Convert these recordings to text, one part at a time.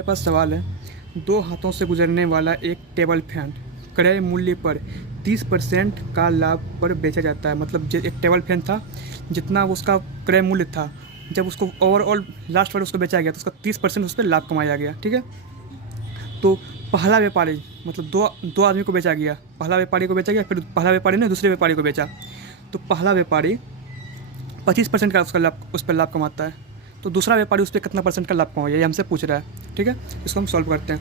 मेरे पास सवाल है, दो हाथों से गुजरने वाला एक टेबल फैन क्रय मूल्य पर 30% का लाभ पर बेचा जाता है। मतलब एक टेबल फैन था, जितना उसका क्रय मूल्य था, जब उसको ओवरऑल लास्ट पर उसको बेचा गया तो उसका 30% उस पर लाभ कमाया गया। ठीक है। तो पहला व्यापारी, मतलब दो दो आदमी को बेचा गया, पहला व्यापारी को बेचा गया, फिर पहला व्यापारी ने दूसरे व्यापारी को बेचा। तो पहला व्यापारी 25% का उसका लाभ, उस पर लाभ कमाता है। तो दूसरा व्यापारी उस पर कितना परसेंट का लाभ कमाया, ये हमसे पूछ रहा है। ठीक है, इसको हम सॉल्व करते हैं।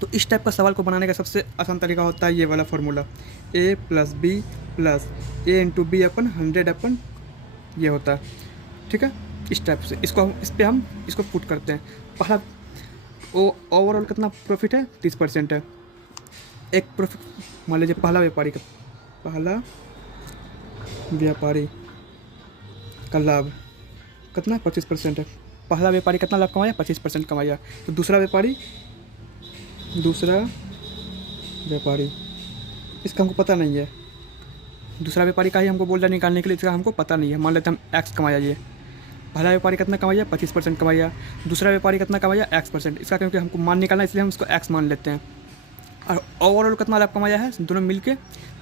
तो इस टाइप का सवाल को बनाने का सबसे आसान तरीका होता है ये वाला formula, a plus B plus A into B अपन 100 अपन ये होता है। ठीक है, इस टाइप से इसको हम इसको पुट करते हैं। पहला ओवरऑल कितना प्रॉफिट है, 30% है। एक प्रॉफिट मान लीजिए पहला व्यापारी का लाभ कितना, 25% है। पहला व्यापारी कितना लाभ कमाया, 25% कमाया। तो दूसरा व्यापारी इसका हमको पता नहीं है, दूसरा व्यापारी का ही हमको बोल रहा निकालने के लिए, इसका हमको पता नहीं है। मान लेते हम एक्स कमाया, ये पहला व्यापारी कितना कमाया, 25% कमाया। दूसरा व्यापारी कितना कमाया, x%। इसका क्योंकि हमको मान निकालना है इसलिए हम इसको x मान लेते हैं। और ओवरऑल कितना लाभ कमाया है, दोनों मिलके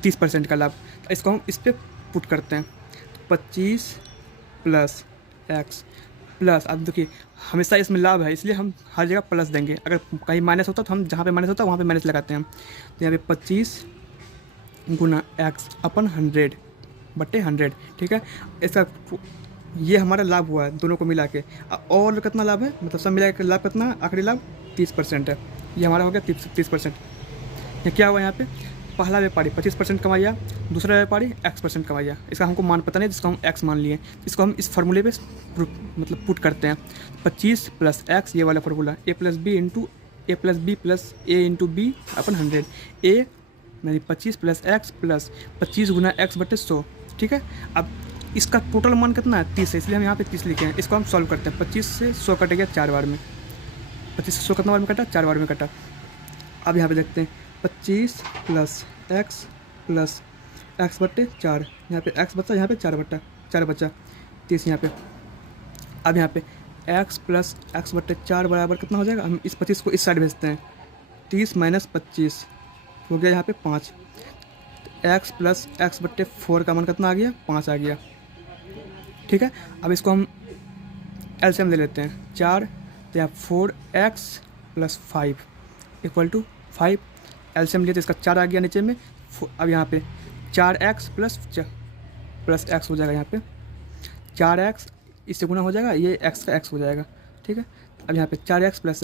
30% का लाभ। तो इसको हम इस पर पुट करते हैं। 25 प्लस x प्लस, अब देखिए हमेशा इसमें लाभ है इसलिए हम हर जगह प्लस देंगे। अगर कहीं माइनस होता तो हम जहाँ पे माइनस होता है वहाँ पे माइनस लगाते हैं। तो यहाँ पे 25 गुना x अपन 100/100। ठीक है, इसका ये हमारा लाभ हुआ है दोनों को मिला के। और कितना लाभ है, मतलब सब मिला के लाभ कितना, आखिरी लाभ 30% है। ये हमारा हो गया 30%। ये क्या हुआ, यहाँ पे पहला व्यापारी 25% कमाया, दूसरा व्यापारी x% कमाया। इसका हमको मान पता नहीं, जिसको हम x मान लिए। इसको हम इस फार्मूले पे मतलब पुट करते हैं। 25 प्लस x, ये वाला formula, a plus B plus A into B अपन 100। a यानी 25 प्लस x प्लस 25 गुना x/100। ठीक है, अब इसका टोटल मान कितना है, 30 है, इसलिए हम यहाँ पे 30 लिखे हैं। इसको हम सॉल्व करते हैं। 25 से 100 कट गया 4 बार में, 25 से 100 कितना बार में कटा, 4 बार में कटा। अब यहाँ पे देखते हैं 25 प्लस x प्लस x/4, यहाँ पे x बचा, यहाँ पे 4 बचा, 30 यहाँ पे। अब यहाँ पे x प्लस x/4 बराबर कितना हो जाएगा, हम इस 25 को इस साइड भेजते हैं। 30 माइनस 25 हो गया यहाँ पे 5। x प्लस x/4 का मान कितना आ गया, 5 आ गया। ठीक है, अब इसको हम एलसीएम ले लेते हैं। 4 तो यहाँ 4x plus 5 equal to 5। LCM लिए तो इसका 4 आ गया नीचे में। अब यहाँ पे 4x प्लस x हो जाएगा। यहाँ पे 4x इससे गुना हो जाएगा, ये x का x हो जाएगा। ठीक है, अब यहाँ पे 4x प्लस